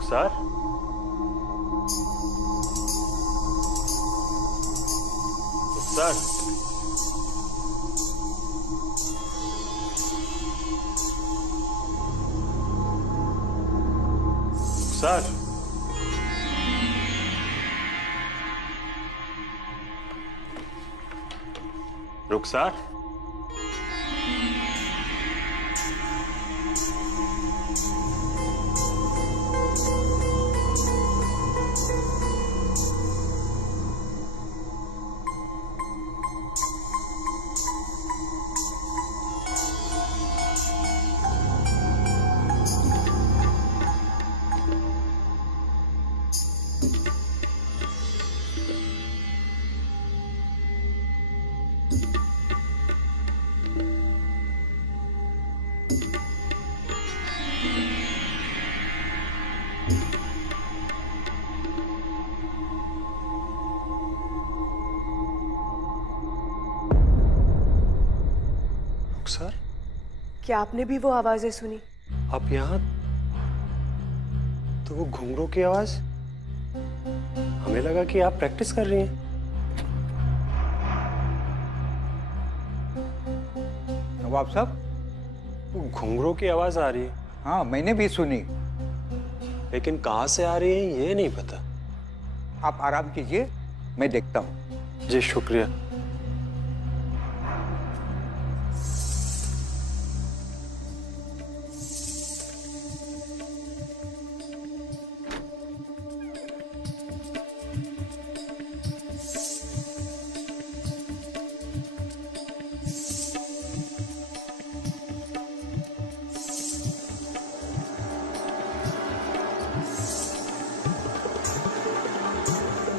रुखसार, रुखसार, रुखसार, रुखसार, रुखसार, क्या आपने भी वो आवाजें सुनी? आप यहाँ? तो वो घुंघरू की आवाज, हमें लगा कि आप प्रैक्टिस कर रही हैं। नवाब साहब, वो घुंघरू की आवाज आ रही है। हाँ मैंने भी सुनी। लेकिन कहाँ से आ रही है ये नहीं पता। आप आराम कीजिए, मैं देखता हूँ। जी शुक्रिया।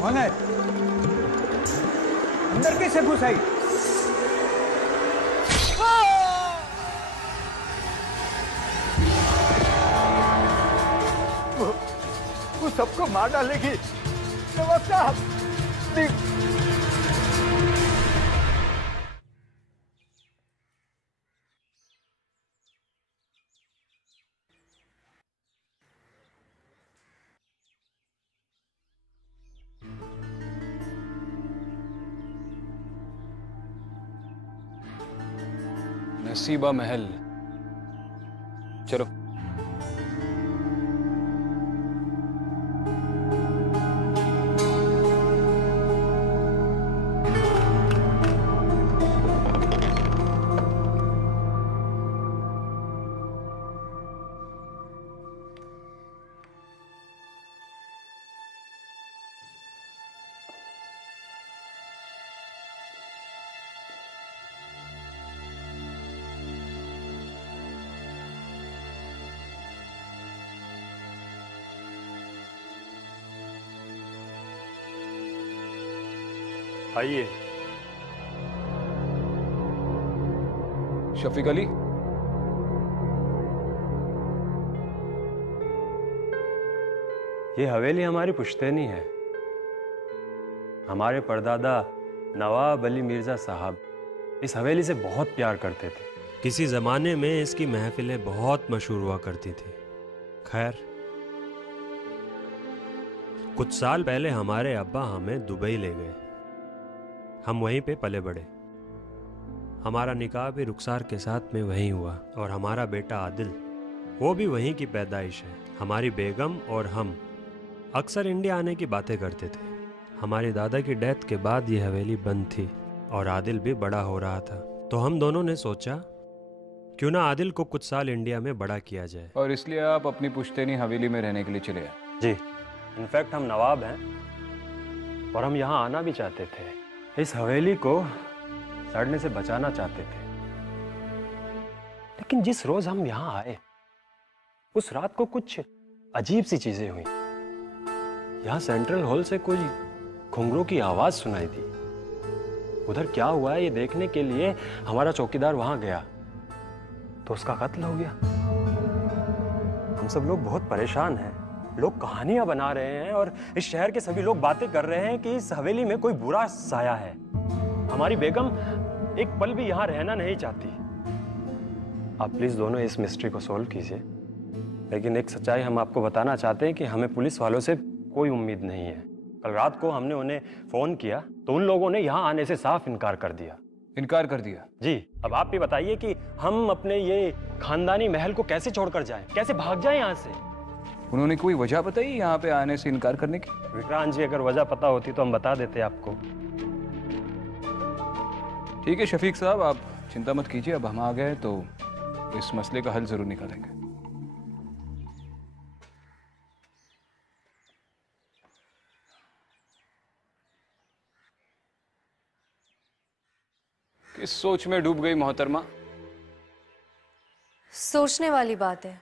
कौन है? अंदर कैसे घुस आई? वो सबको मार डालेगी। नवाब साहब, प्लीज। नसीबा महल, चलो। आइए। शफीक अली, ये हवेली हमारी पुश्तैनी है। हमारे परदादा नवाब अली मिर्जा साहब इस हवेली से बहुत प्यार करते थे। किसी जमाने में इसकी महफिलें बहुत मशहूर हुआ करती थी। खैर, कुछ साल पहले हमारे अब्बा हमें दुबई ले गए। हम वहीं पे पले बड़े। हमारा निकाह भी रुखसार के साथ में वहीं हुआ और हमारा बेटा आदिल, वो भी वहीं की पैदाइश है। हमारी बेगम और हम अक्सर इंडिया आने की बातें करते थे। हमारी दादा की डेथ के बाद ये हवेली बंद थी और आदिल भी बड़ा हो रहा था, तो हम दोनों ने सोचा क्यों ना आदिल को कुछ साल इंडिया में बड़ा किया जाए। और इसलिए आप अपनी पुश्तैनी हवेली में रहने के लिए चले आए? जी, इनफैक्ट हम नवाब हैं और हम यहाँ आना भी चाहते थे। इस हवेली को सड़ने से बचाना चाहते थे। लेकिन जिस रोज हम यहाँ आए उस रात को कुछ अजीब सी चीजें हुई। यहाँ सेंट्रल हॉल से कोई घुंघरू की आवाज सुनाई दी। उधर क्या हुआ है ये देखने के लिए हमारा चौकीदार वहां गया तो उसका कत्ल हो गया। हम सब लोग बहुत परेशान हैं। लोग कहानियां बना रहे हैं और इस शहर के सभी लोग बातें कर रहे हैं कि इस हवेली में कोई बुरा साया है। हमारी बेगम एक पल भी यहां रहना नहीं चाहती। आप प्लीज दोनों इस मिस्ट्री को सॉल्व कीजिए। लेकिन एक सच्चाई हम आपको बताना चाहते हैं कि हमें पुलिस वालों से कोई उम्मीद नहीं है। कल रात को हमने उन्हें फोन किया तो उन लोगों ने यहाँ आने से साफ इनकार कर दिया। इनकार कर दिया? जी। अब आप भी बताइए कि हम अपने ये खानदानी महल को कैसे छोड़कर जाएं, कैसे भाग जाएं यहाँ से? उन्होंने कोई वजह बताई यहाँ पे आने से इनकार करने की? विक्रांत जी, अगर वजह पता होती तो हम बता देते आपको। ठीक है शफीक साहब, आप चिंता मत कीजिए, अब हम आ गए तो इस मसले का हल जरूर निकालेंगे। किस सोच में डूब गई मोहतरमा? सोचने वाली बात है।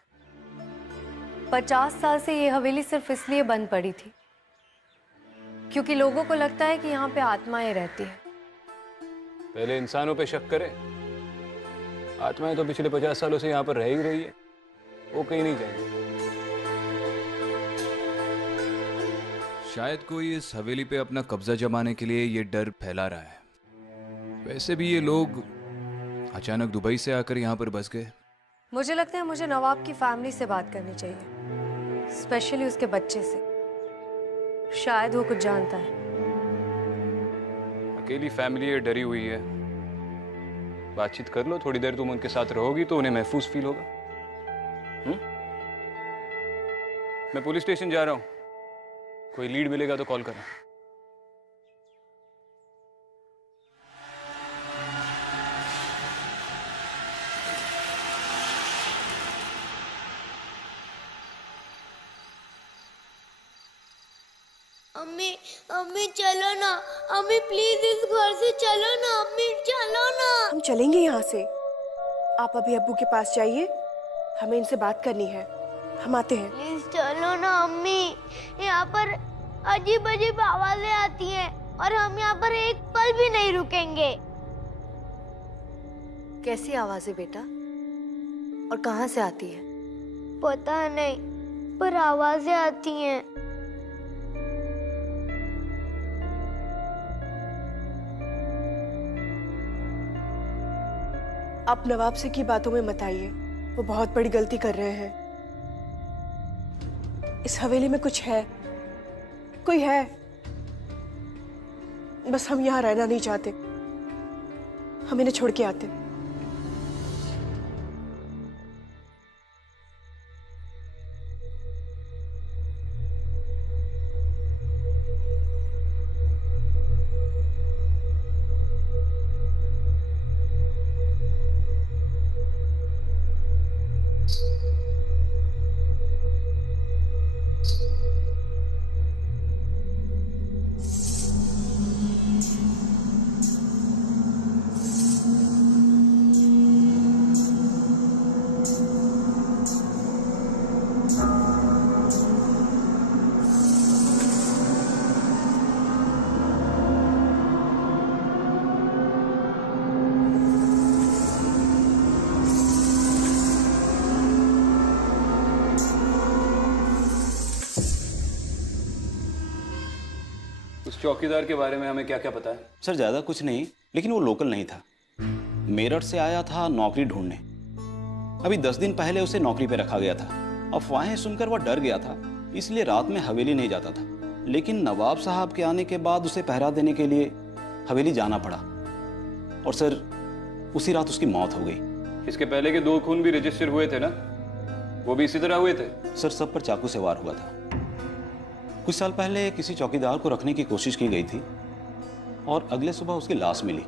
50 साल से ये हवेली सिर्फ इसलिए बंद पड़ी थी क्योंकि लोगों को लगता है कि यहाँ पे आत्माएं रहती है। पहले इंसानों पे शक करें। आत्माएं तो पिछले 50 सालों से यहाँ पर रह ही रही है, वो कहीं नहीं जाएंगे। शायद कोई इस हवेली पे अपना कब्जा जमाने के लिए ये डर फैला रहा है। वैसे भी ये लोग अचानक दुबई से आकर यहाँ पर बस गए। मुझे लगता है मुझे नवाब की फैमिली से बात करनी चाहिए, स्पेशली उसके बच्चे से। शायद वो कुछ जानता है। अकेली फैमिली है, डरी हुई है। बातचीत कर लो, थोड़ी देर तुम उनके साथ रहोगी तो उन्हें महफूज फील होगा। मैं पुलिस स्टेशन जा रहा हूं, कोई लीड मिलेगा तो कॉल करना। अम्मी अम्मी चलो ना, अम्मी प्लीज इस घर से चलो ना, अम्मी चलो ना। हम चलेंगे यहाँ से। आप अभी अब्बू के पास जाइए, हमें इनसे बात करनी है। हम आते हैं। प्लीज चलो ना अम्मी, यहाँ पर अजीब अजीब आवाजें आती हैं और हम यहाँ पर एक पल भी नहीं रुकेंगे। कैसी आवाजें बेटा, और कहाँ से आती है? पता नहीं, पर आवाजें आती हैं। आप नवाब से की बातों में मत आइए, वो बहुत बड़ी गलती कर रहे हैं। इस हवेली में कुछ है, कोई है, बस हम यहाँ रहना नहीं चाहते। हम इन्हें छोड़ के आते। उस चौकीदार के बारे में हमें क्या क्या पता है? सर ज़्यादा कुछ नहीं, लेकिन वो लोकल नहीं था। मेरठ से आया था नौकरी ढूंढने। अभी 10 दिन पहले उसे नौकरी पे रखा गया था। अफवाहें सुनकर वह डर गया था, इसलिए रात में हवेली नहीं जाता था। लेकिन नवाब साहब के आने के बाद उसे पहरा देने के लिए हवेली जाना पड़ा, और सर उसी रात उसकी मौत हो गई। इसके पहले के 2 खून भी रजिस्टर हुए थे ना, वो भी इसी तरह हुए थे? सर सब पर चाकू से वार हुआ था। कुछ साल पहले किसी चौकीदार को रखने की कोशिश की गई थी और अगले सुबह उसकी लाश मिली।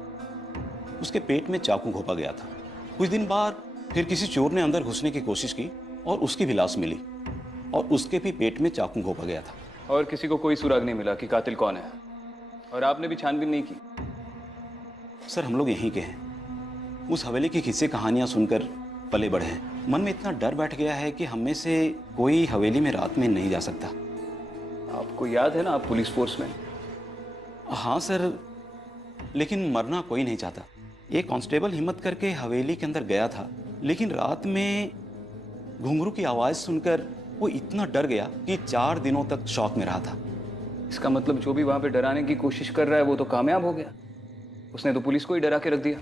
उसके पेट में चाकू घोंपा गया था। कुछ दिन बाद फिर किसी चोर ने अंदर घुसने की कोशिश की और उसकी भी लाश मिली और उसके भी पेट में चाकू घोंपा गया था। और किसी को कोई सुराग नहीं मिला कि कातिल कौन है? और आपने भी छानबीन नहीं की? सर हम लोग यहीं के हैं। उस हवेली की किस्से कहानियां सुनकर पले बढ़े हैं। मन में इतना डर बैठ गया है कि हम में से कोई हवेली में रात में नहीं जा सकता। आपको याद है ना, आप पुलिस फोर्स में? हाँ सर, लेकिन मरना कोई नहीं चाहता। एक कांस्टेबल हिम्मत करके हवेली के अंदर गया था, लेकिन रात में घुंघरू की आवाज़ सुनकर वो इतना डर गया कि 4 दिनों तक शॉक में रहा था। इसका मतलब जो भी वहां पे डराने की कोशिश कर रहा है वो तो कामयाब हो गया। उसने तो पुलिस को ही डरा के रख दिया।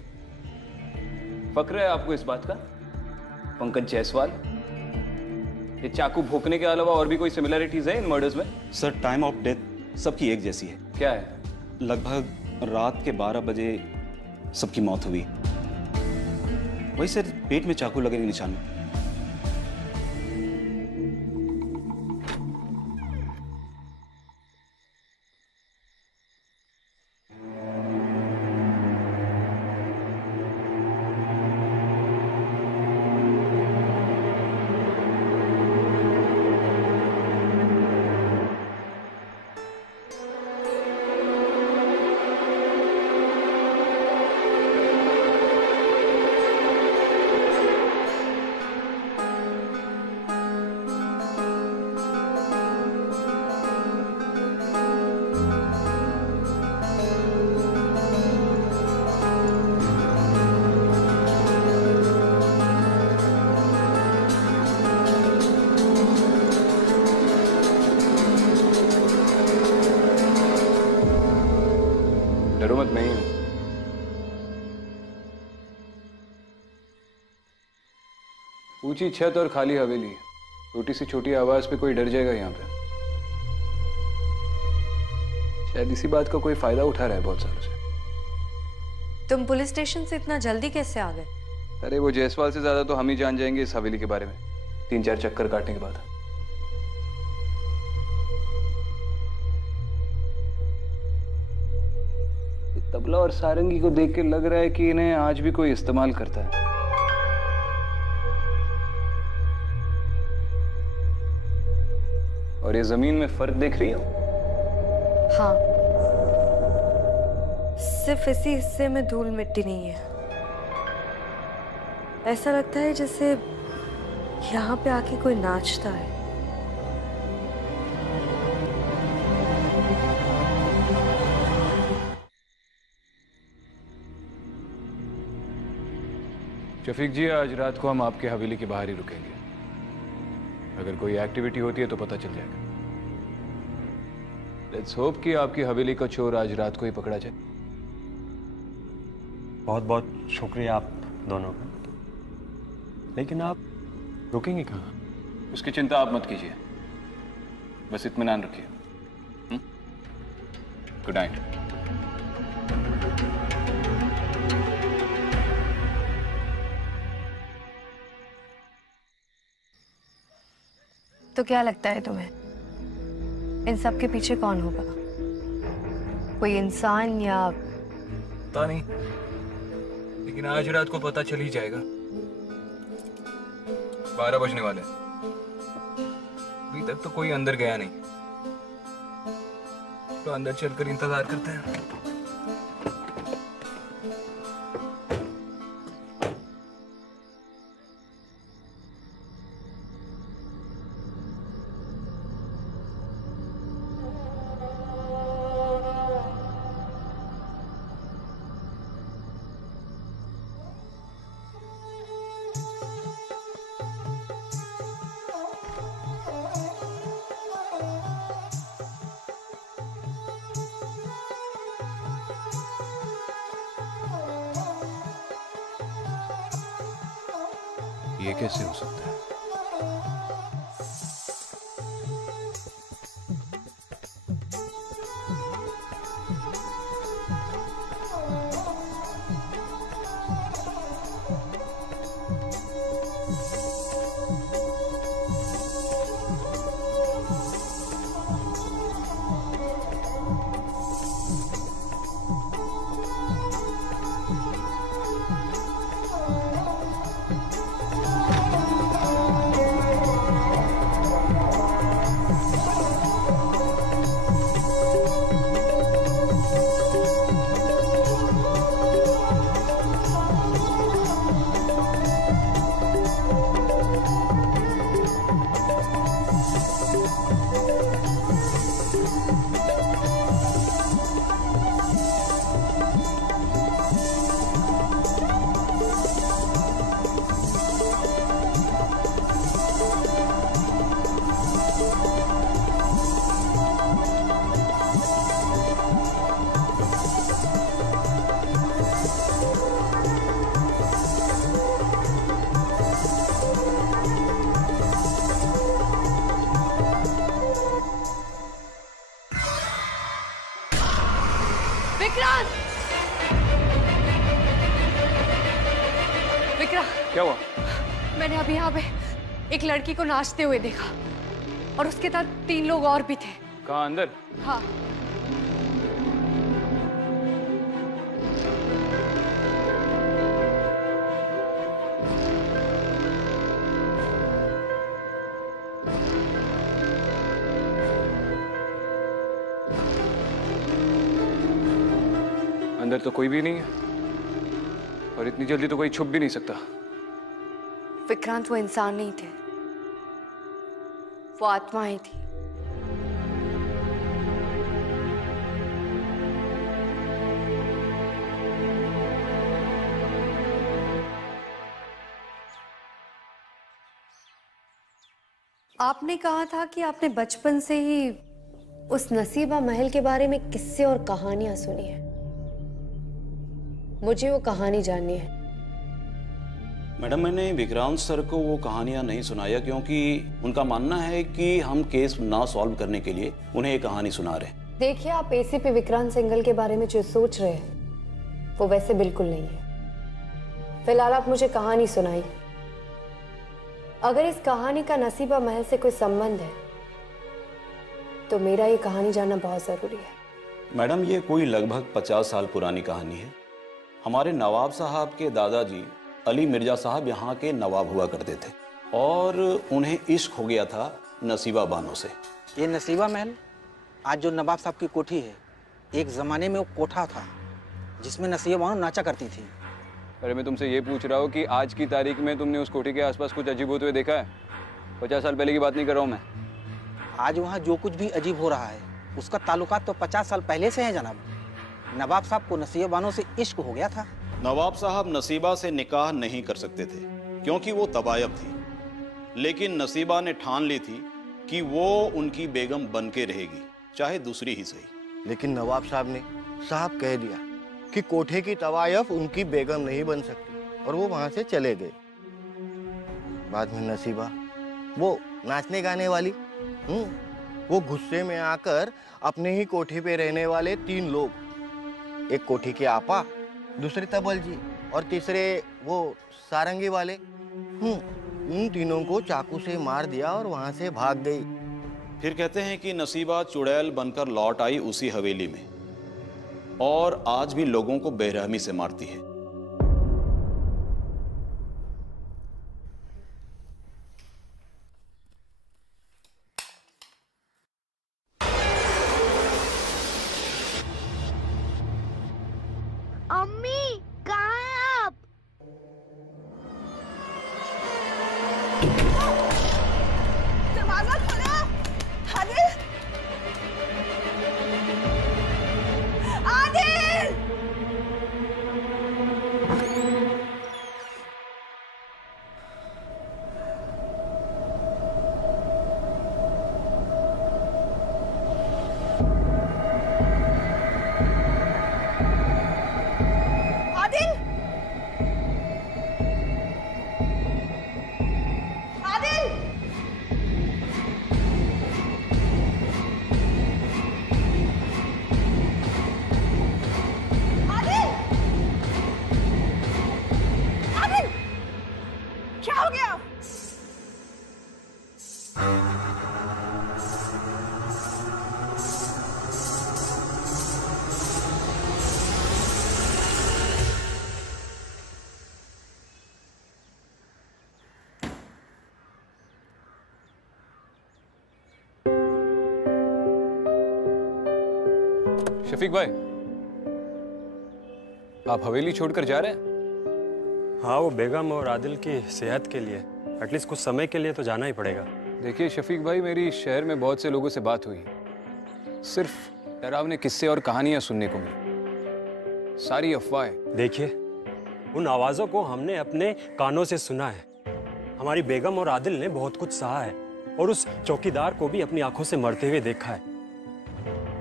फक्र है आपको इस बात का, पंकज जायसवाल? ये चाकू भोंकने के अलावा और भी कोई सिमिलरिटीज है इन मर्डर्स में? सर टाइम ऑफ डेथ सबकी एक जैसी है। क्या है? लगभग रात के 12 बजे सबकी मौत हुई। वही सर, पेट में चाकू लगे के निशान। डरो मत, मैं ही हूं। ऊंची छत और खाली हवेली, छोटी सी छोटी आवाज पे कोई डर जाएगा यहाँ पे? शायद इसी बात का कोई फायदा उठा रहा है बहुत सालों से। तुम पुलिस स्टेशन से इतना जल्दी कैसे आ गए? अरे वो जायसवाल से ज्यादा तो हम ही जान जाएंगे इस हवेली के बारे में, 3-4 चक्कर काटने के बाद। तबला और सारंगी को देख के लग रहा है कि इन्हें आज भी कोई इस्तेमाल करता है। और ये जमीन में फर्क देख रही हो? हाँ, सिर्फ इसी हिस्से में धूल मिट्टी नहीं है। ऐसा लगता है जैसे यहाँ पे आके कोई नाचता है। शफीक जी, आज रात को हम आपके हवेली के बाहर ही रुकेंगे। अगर कोई एक्टिविटी होती है तो पता चल जाएगा। लेट्स होप कि आपकी हवेली का चोर आज रात को ही पकड़ा जाए। बहुत बहुत शुक्रिया आप दोनों का, लेकिन आप रुकेंगे कहाँ? उसकी चिंता आप मत कीजिए, बस इत्मीनान रखिए। Good night. तो क्या लगता है तुम्हें, इन सब के पीछे कौन होगा? कोई इंसान या? पता नहीं, लेकिन आज रात को पता चल ही जाएगा। 12 बजने वाले, अभी तक तो कोई अंदर गया नहीं, तो अंदर चलकर इंतजार करते हैं। ये कैसे हो सकता है? मैंने अभी यहाँ पे एक लड़की को नाचते हुए देखा और उसके साथ 3 लोग और भी थे। कहाँ, अंदर? हाँ। अंदर तो कोई भी नहीं है और इतनी जल्दी तो कोई छुप भी नहीं सकता। विक्रांत वो इंसान नहीं थे, वो आत्माएं थी। आपने कहा था कि आपने बचपन से ही उस नसीबा महल के बारे में किस्से और कहानियां सुनी है। मुझे वो कहानी जाननी है। मैडम, मैंने विक्रांत सर को वो कहानियां नहीं सुनाया क्योंकि उनका मानना है कि हम केस ना सॉल्व करने के लिए उन्हें ये कहानी सुना रहे हैं। देखिए, आप एसीपी विक्रांत सिंघल के बारे में जो सोच रहे हैं वो वैसे बिल्कुल नहीं है। फिलहाल आप मुझे कहानी सुनाइए। अगर इस कहानी का नसीबा महल से कोई संबंध है तो मेरा ये कहानी जानना बहुत जरूरी है। मैडम, ये कोई लगभग 50 साल पुरानी कहानी है। हमारे नवाब साहब के दादाजी अली मिर्जा साहब यहाँ के नवाब हुआ करते थे और उन्हें इश्क हो गया था नसीबा बानो से। ये नसीबा महल आज जो नवाब साहब की कोठी है, एक ज़माने में वो कोठा था जिसमें नसीबा बानो नाचा करती थी। अरे मैं तुमसे ये पूछ रहा हूँ कि आज की तारीख में तुमने उस कोठी के आसपास कुछ अजीब होते हुए देखा है? 50 साल पहले की बात नहीं कर रहा हूँ मैं। आज वहाँ जो कुछ भी अजीब हो रहा है उसका ताल्लुकात तो 50 साल पहले से है जनाब। नवाब साहब को नसीबा बानो से इश्क हो गया था। नवाब साहब नसीबा से निकाह नहीं कर सकते थे क्योंकि वो तबायब थी, लेकिन नसीबा ने ठान ली थी कि वो उनकी बेगम बन के रहेगी, चाहे दूसरी ही सही। लेकिन नवाब साहब ने साहब कह दिया कि कोठे की तवायफ उनकी बेगम नहीं बन सकती और वो वहां से चले गए। बाद में नसीबा वो नाचने गाने वाली वो गुस्से में आकर अपने ही कोठे पे रहने वाले 3 लोग, एक कोठी के आपा, दूसरे तबल जी और तीसरे वो सारंगी वाले, उन तीनों को चाकू से मार दिया और वहां से भाग गई। फिर कहते हैं कि नसीबा चुड़ैल बनकर लौट आई उसी हवेली में और आज भी लोगों को बेरहमी से मारती है। अम्मी, कहाँ हैं आप? दरवाजा खोलो। आदिल, आदिल। क्या हो गया? शफीक भाई, आप हवेली छोड़कर जा रहे हैं? हाँ, वो बेगम और आदिल की सेहत के लिए एटलीस्ट कुछ समय के लिए तो जाना ही पड़ेगा। देखिए शफीक भाई, मेरी शहर में बहुत से लोगों से बात हुई, सिर्फ डरावने किस्से और कहानियां सुनने को मिली, सारी अफवाहें। देखिए, उन आवाज़ों को हमने अपने कानों से सुना है। हमारी बेगम और आदिल ने बहुत कुछ सहा है और उस चौकीदार को भी अपनी आंखों से मरते हुए देखा है।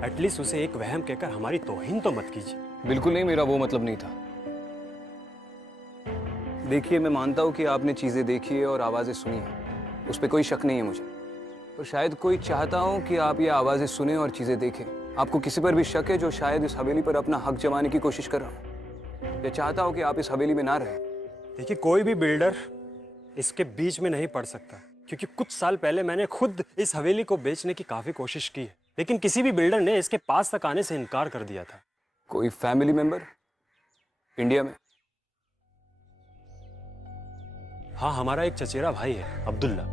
एटलीस्ट उसे एक वहम कहकर हमारी तौहीन तो मत कीजिए। बिल्कुल नहीं, मेरा वो मतलब नहीं था। देखिए, मैं मानता हूँ कि आपने चीज़ें देखी है और आवाज़ें सुनी हैं, उस पर कोई शक नहीं है मुझे, और शायद कोई चाहता हूँ कि आप ये आवाज़ें सुने और चीज़ें देखें। आपको किसी पर भी शक है जो शायद इस हवेली पर अपना हक जमाने की कोशिश कर रहा हूँ, या चाहता हूँ कि आप इस हवेली में ना रहें। देखिए, कोई भी बिल्डर इसके बीच में नहीं पड़ सकता, क्योंकि कुछ साल पहले मैंने खुद इस हवेली को बेचने की काफी कोशिश की है, लेकिन किसी भी बिल्डर ने इसके पास तक आने से इनकार कर दिया था। कोई फैमिली मेंबर इंडिया में? हाँ, हमारा एक चचेरा भाई है, अब्दुल्ला।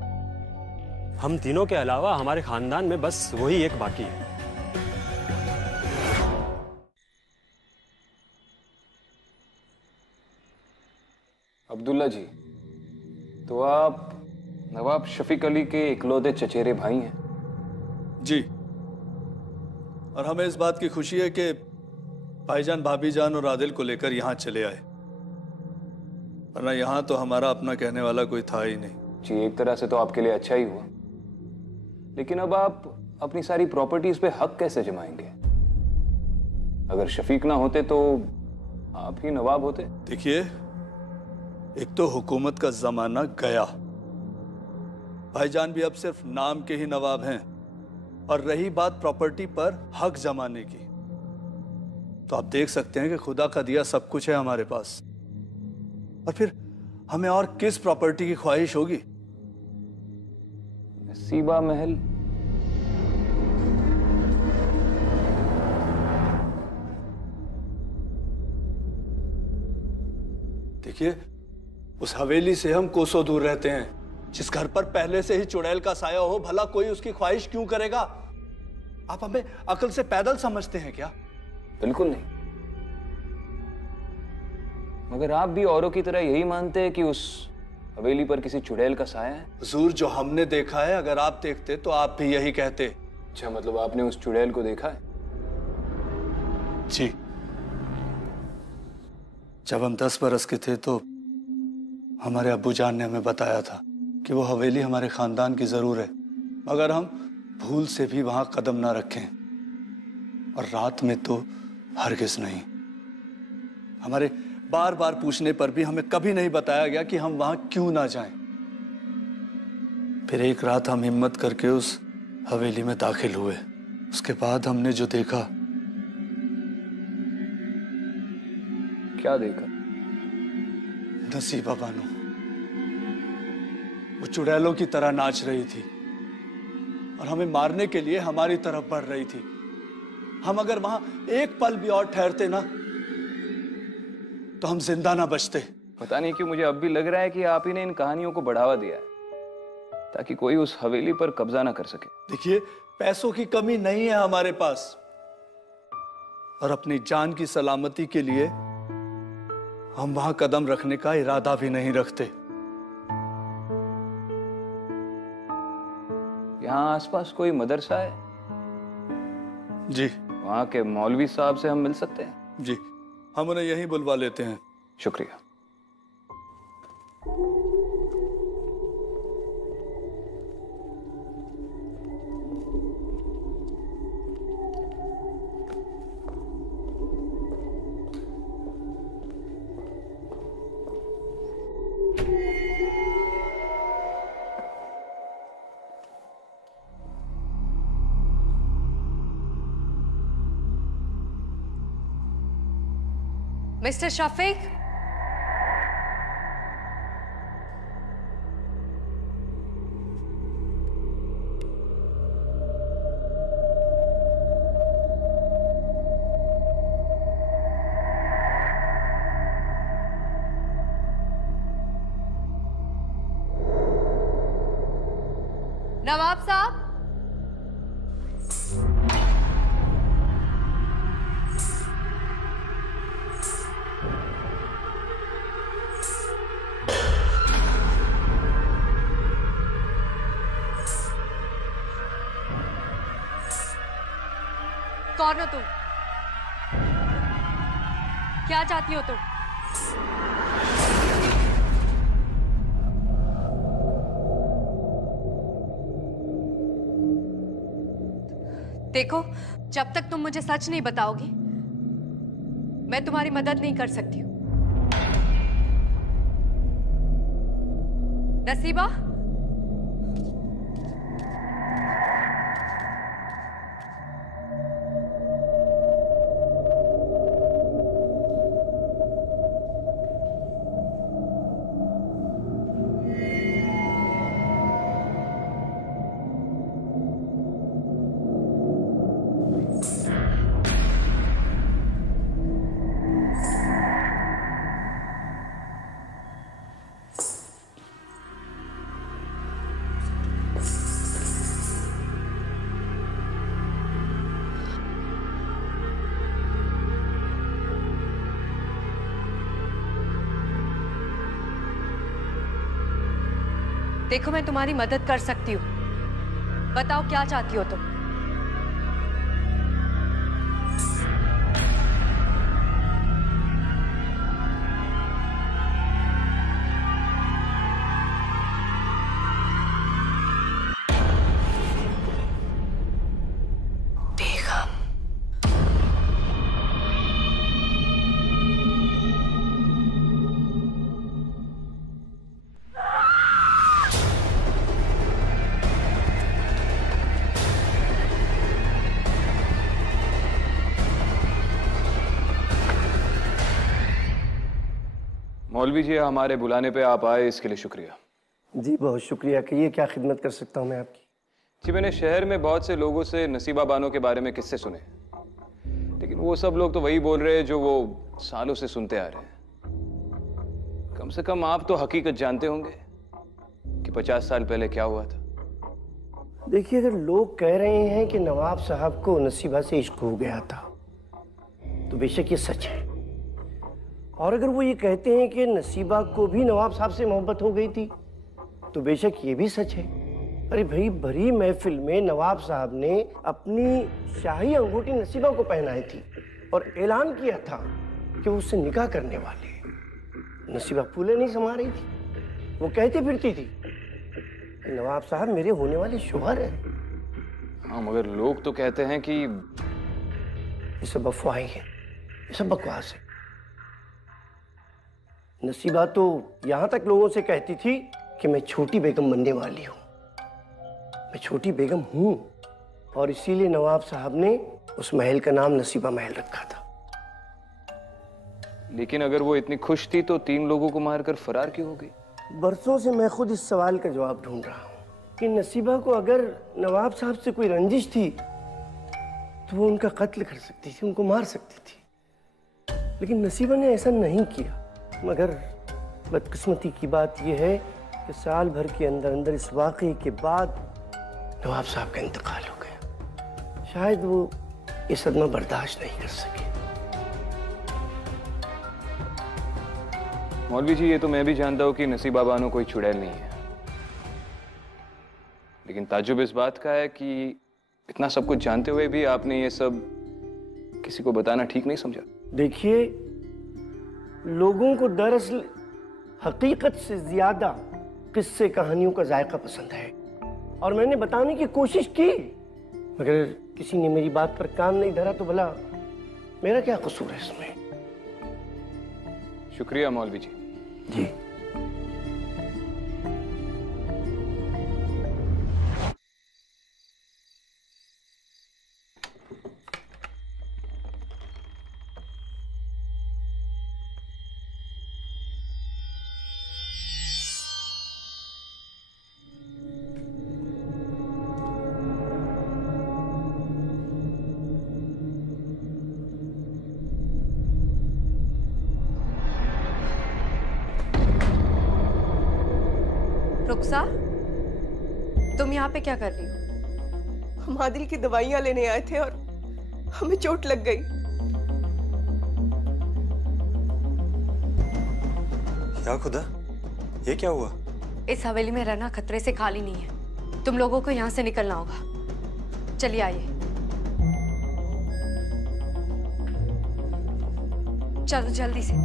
हम तीनों के अलावा हमारे खानदान में बस वही एक बाकी है। अब्दुल्ला जी, तो आप नवाब शफीक अली के इकलौते चचेरे भाई हैं? जी, और हमें इस बात की खुशी है कि भाईजान, भाभी जान और आदिल को लेकर यहाँ चले आए, वरना यहाँ तो हमारा अपना कहने वाला कोई था ही नहीं। जी, एक तरह से तो आपके लिए अच्छा ही हुआ, लेकिन अब आप अपनी सारी प्रॉपर्टीज पे हक कैसे जमाएंगे? अगर शफीक ना होते तो आप ही नवाब होते। देखिए, एक तो हुकूमत का जमाना गया, भाईजान भी अब सिर्फ नाम के ही नवाब हैं, और रही बात प्रॉपर्टी पर हक जमाने की, तो आप देख सकते हैं कि खुदा का दिया सब कुछ है हमारे पास, और फिर हमें और किस प्रॉपर्टी की ख्वाहिश होगी? नसीबा महल? देखिए, उस हवेली से हम कोसों दूर रहते हैं। जिस घर पर पहले से ही चुड़ैल का साया हो, भला कोई उसकी ख्वाहिश क्यों करेगा? आप हमें अकल से पैदल समझते हैं क्या? बिल्कुल नहीं। मगर आप भी औरों की तरह यही मानते हैं कि उस हवेली पर किसी चुड़ैल का साया है? हुजूर, जो हमने देखा है, अगर आप देखते तो आप भी यही कहते। अच्छा, मतलब आपने उस चुड़ैल को देखा है? जी, जब हम 10 बरस के थे तो हमारे अब्बू जान ने हमें बताया था कि वो हवेली हमारे खानदान की जरूर है, मगर हम भूल से भी वहां कदम ना रखें, और रात में तो हरगिज नहीं। हमारे बार बार पूछने पर भी हमें कभी नहीं बताया गया कि हम वहां क्यों ना जाएं। फिर एक रात हम हिम्मत करके उस हवेली में दाखिल हुए। उसके बाद हमने जो देखा। क्या देखा? नसीबा बानो वो चुड़ैलों की तरह नाच रही थी और हमें मारने के लिए हमारी तरफ बढ़ रही थी। हम अगर वहां एक पल भी और ठहरते ना तो हम जिंदा ना बचते। पता नहीं क्यों मुझे अब भी लग रहा है कि आप ही ने इन कहानियों को बढ़ावा दिया है ताकि कोई उस हवेली पर कब्जा ना कर सके। देखिए, पैसों की कमी नहीं है हमारे पास, और अपनी जान की सलामती के लिए हम वहां कदम रखने का इरादा भी नहीं रखते। यहाँ आसपास कोई मदरसा है? जी। वहां के मौलवी साहब से हम मिल सकते हैं? जी, हम उन्हें यहीं बुलवा लेते हैं। शुक्रिया। मिस्टर शफीक, नवाब साहब। कौन हो तुम? क्या चाहती हो तुम? देखो, जब तक तुम मुझे सच नहीं बताओगी मैं तुम्हारी मदद नहीं कर सकती हूँ। नसीबा, देखो मैं तुम्हारी मदद कर सकती हूँ, बताओ क्या चाहती हो तुम? मौलवी जी, हमारे बुलाने पे आप आए, इसके लिए शुक्रिया। जी बहुत शुक्रिया। कहिए क्या खिदमत कर सकता हूँ मैं आपकी? जी, मैंने शहर में बहुत से लोगों से नसीबा बानो के बारे में किस्से सुने, लेकिन वो सब लोग तो वही बोल रहे हैं जो वो सालों से सुनते आ रहे हैं। कम से कम आप तो हकीकत जानते होंगे कि 50 साल पहले क्या हुआ था। देखिए, अगर लोग कह रहे हैं कि नवाब साहब को नसीबा से इश्क हो गया था तो बेशक ये सच है, और अगर वो ये कहते हैं कि नसीबा को भी नवाब साहब से मोहब्बत हो गई थी तो बेशक ये भी सच है। अरे भाई, भरी महफिल में नवाब साहब ने अपनी शाही अंगूठी नसीबा को पहनाई थी और ऐलान किया था कि वो उससे निकाह करने वाले हैं। नसीबा फूले नहीं समा रही थी, वो कहती फिरती थी कि नवाब साहब मेरे होने वाले शोहर हैं। हाँ, मगर लोग तो कहते हैं कि ये सब अफवाहें हैं, ये सब बकवास है। नसीबा तो यहां तक लोगों से कहती थी कि मैं छोटी बेगम बनने वाली हूं। मैं छोटी बेगम हूं और इसीलिए नवाब साहब ने उस महल का नाम नसीबा महल रखा था। लेकिन अगर वो इतनी खुश थी तो 3 लोगों को मारकर फरार क्यों हो गई? बरसों से मैं खुद इस सवाल का जवाब ढूंढ रहा हूं कि नसीबा को अगर नवाब साहब से कोई रंजिश थी तो वो उनका कत्ल कर सकती थी, उनको मार सकती थी, लेकिन नसीबा ने ऐसा नहीं किया। मगर बदकिस्मती की बात यह है कि साल भर के अंदर अंदर इस वाक़ये के बाद नवाब साहब का इंतकाल हो गया। शायद वो ये सदमा बर्दाश्त नहीं कर सके। मौलवी जी, ये तो मैं भी जानता हूँ कि नसीबा बानो कोई चुड़ैल नहीं है, लेकिन ताज्जुब इस बात का है कि इतना सब कुछ जानते हुए भी आपने ये सब किसी को बताना ठीक नहीं समझा। देखिए, लोगों को दरअसल हकीकत से ज्यादा किस्से कहानियों का जायका पसंद है और मैंने बताने की कोशिश की, मगर किसी ने मेरी बात पर कान नहीं धरा तो भला मेरा क्या कसूर है इसमें? शुक्रिया मौलवी जी। जी। रुखसा, तुम यहाँ पे क्या कर रही हो? हम आदिल की दवाइयाँ लेने आए थे और हमें चोट लग गई। क्या खुदा, ये क्या हुआ? इस हवेली में रहना खतरे से खाली नहीं है, तुम लोगों को यहाँ से निकलना होगा। चलिए आइए। चलो जल्दी से।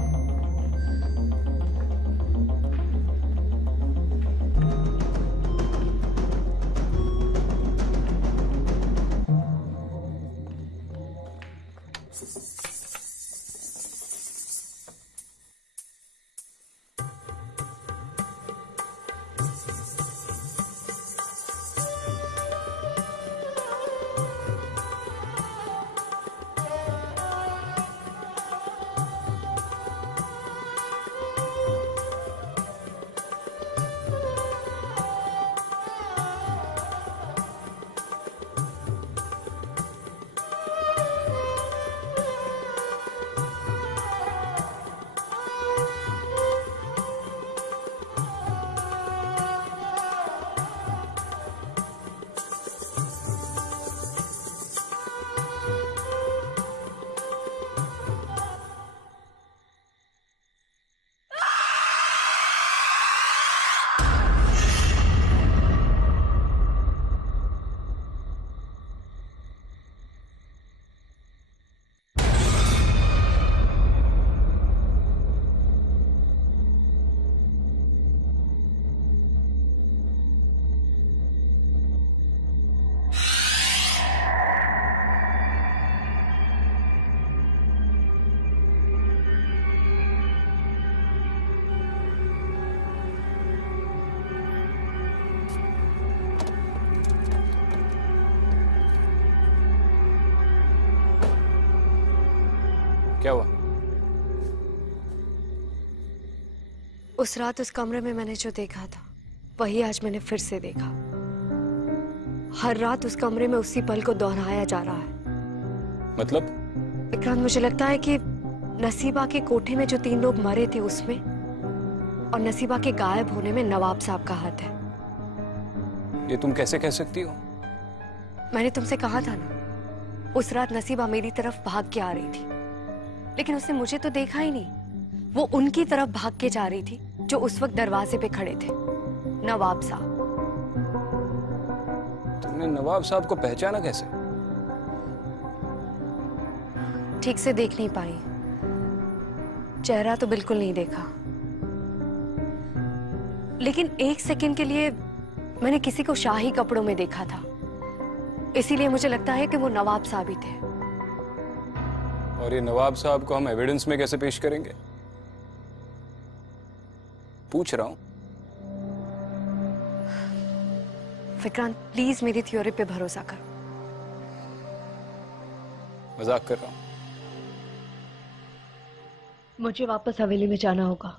क्या हुआ? उस रात उस कमरे में मैंने जो देखा था वही आज मैंने फिर से देखा। हर रात उस कमरे में उसी पल को दोहराया जा रहा है। मतलब? विक्रांत, मुझे लगता है कि नसीबा के कोठे में जो 3 लोग मरे थे उसमें और नसीबा के गायब होने में नवाब साहब का हाथ है। ये तुम कैसे कह सकती हो? मैंने तुमसे कहा था ना, उस रात नसीबा मेरी तरफ भाग के आ रही थी, लेकिन उसने मुझे तो देखा ही नहीं। वो उनकी तरफ भाग के जा रही थी जो उस वक्त दरवाजे पे खड़े थे, नवाब साहब। तुमने नवाब साहब को पहचाना कैसे? ठीक से देख नहीं पाई, चेहरा तो बिल्कुल नहीं देखा, लेकिन 1 सेकंड के लिए मैंने किसी को शाही कपड़ों में देखा था, इसीलिए मुझे लगता है कि वो नवाब साहब ही थे। और ये नवाब साहब को हम एविडेंस में कैसे पेश करेंगे? पूछ रहा हूं। विक्रांत, प्लीज मेरी थ्योरी पे भरोसा करो। मजाक कर रहा हूं। मुझे वापस हवेली में जाना होगा।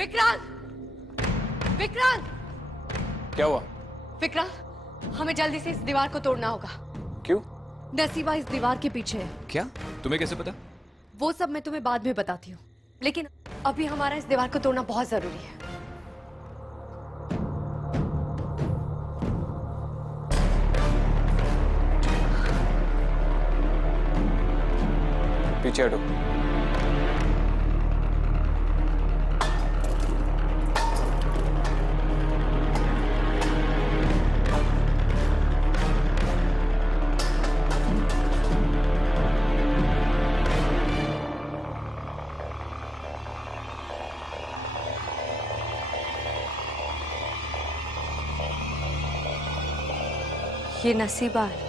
विक्रांत! विक्रांत! क्या हुआ? विक्रांत, हमें जल्दी से इस दीवार को तोड़ना होगा। क्यों? नसीबा इस दीवार के पीछे है। क्या? तुम्हें कैसे पता? वो सब मैं तुम्हें बाद में बताती हूँ, लेकिन अभी हमारा इस दीवार को तोड़ना बहुत जरूरी है। पीछे हटो। ये नसीबा है।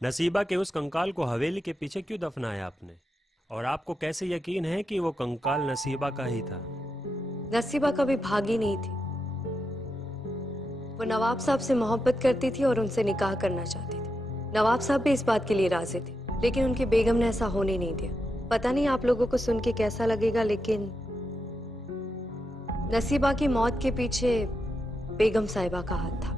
नसीबा के उस कंकाल को हवेली के पीछे क्यों दफनाया आपने? और आपको कैसे यकीन है कि वो कंकाल नसीबा का ही था? नसीबा कभी भागी नहीं थी। वो नवाब साहब से मोहब्बत करती थी और उनसे निकाह करना चाहती थी। नवाब साहब भी इस बात के लिए राजी थे, लेकिन उनकी बेगम ने ऐसा होने नहीं दिया। पता नहीं आप लोगों को सुन के कैसा लगेगा, लेकिन नसीबा की मौत के पीछे बेगम साहिबा का हाथ था।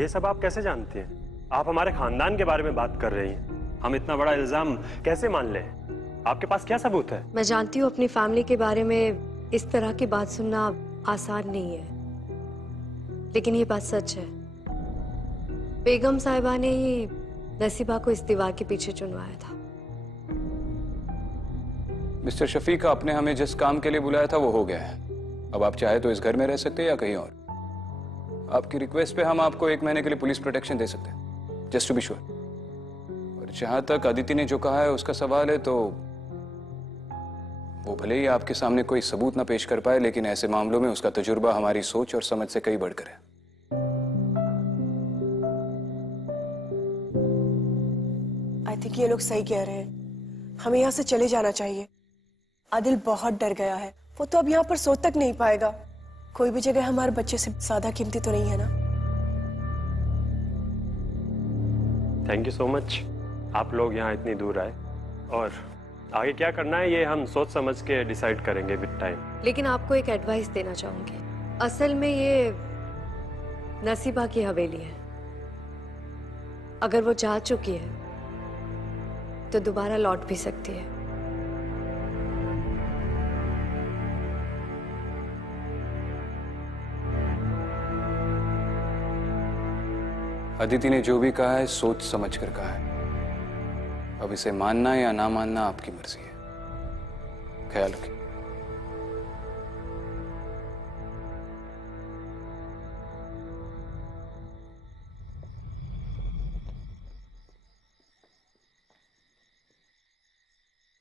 ये सब आप कैसे जानती हैं? आप हमारे खानदान के बारे में बात कर रही हैं। हम इतना बड़ा इल्जाम कैसे मान लें? आपके पास क्या सबूत है? मैं जानती हूँ अपनी फैमिली के बारे में इस तरह की बात सुनना आसान नहीं है, लेकिन ये बात सच है। बेगम साहिबा ने ही नसीबा को इस दीवार के पीछे चुनवाया था। मिस्टर शफीक, आपने हमें जिस काम के लिए बुलाया था वो हो गया है। अब आप चाहे तो इस घर में रह सकते हैं या कहीं और। आपकी रिक्वेस्ट पे हम आपको 1 महीने के लिए पुलिस प्रोटेक्शन दे सकते हैं, जस्ट टू बी श्योर। और जहां तक अदिति ने जो कहा है उसका सवाल है, तो वो भले ही आपके सामने कोई सबूत ना पेश कर पाए, लेकिन ऐसे मामलों में उसका तजुर्बा हमारी सोच और समझ से कई बढ़कर है। आई थिंक ये लोग सही कह रहे हैं। हमें यहाँ से चले जाना चाहिए। आदिल बहुत डर गया है। वो तो अब यहाँ पर सो तक नहीं पाएगा। कोई भी जगह हमारे बच्चे से ज्यादा कीमती तो नहीं है ना? थैंक यू सो मच, आप लोग यहाँ इतनी दूर आए। और आगे क्या करना है ये हम सोच समझ के डिसाइड करेंगे विद टाइम। लेकिन आपको एक एडवाइस देना चाहूंगी। असल में ये नसीबा की हवेली है। अगर वो जा चुकी है तो दोबारा लौट भी सकती है। अदिति ने जो भी कहा है सोच समझ कर कहा है। अब इसे मानना या ना मानना आपकी मर्जी है। ख्याल रखिए।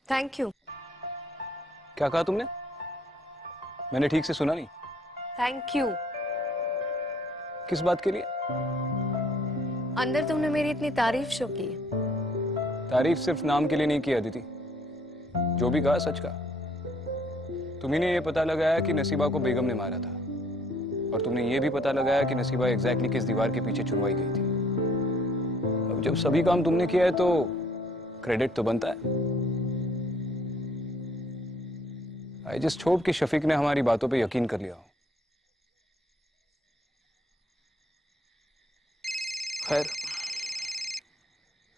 Thank you. क्या कहा तुमने? मैंने ठीक से सुना नहीं। Thank you. किस बात के लिए? अंदर तुमने मेरी इतनी तारीफ शो की। तारीफ सिर्फ नाम के लिए नहीं की अदिति। जो भी कहा सच कहा। तुम्ही ने ये पता लगाया कि नसीबा को बेगम ने मारा था, और तुमने ये भी पता लगाया कि नसीबा एग्जैक्टली किस दीवार के पीछे चुनवाई गई थी। अब जब सभी काम तुमने किया है तो क्रेडिट तो बनता है। आई जस्ट होप कि शफीक ने हमारी बातों पे यकीन कर लिया हो। खैर,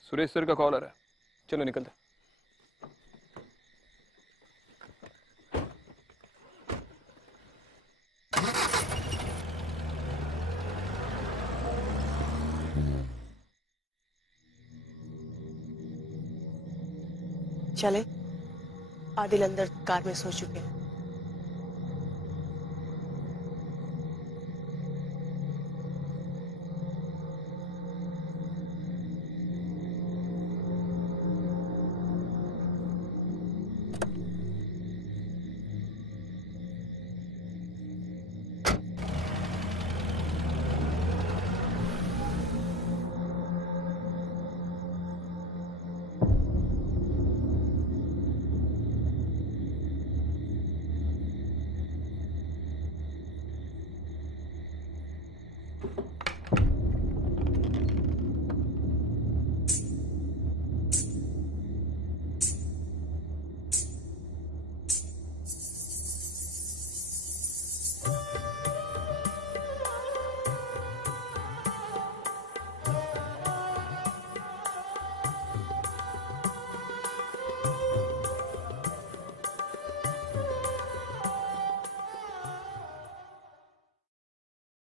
सुरेश सर का कॉल आ रहा है, चलो निकलते। चले। आदिल अंदर कार में सो चुके हैं।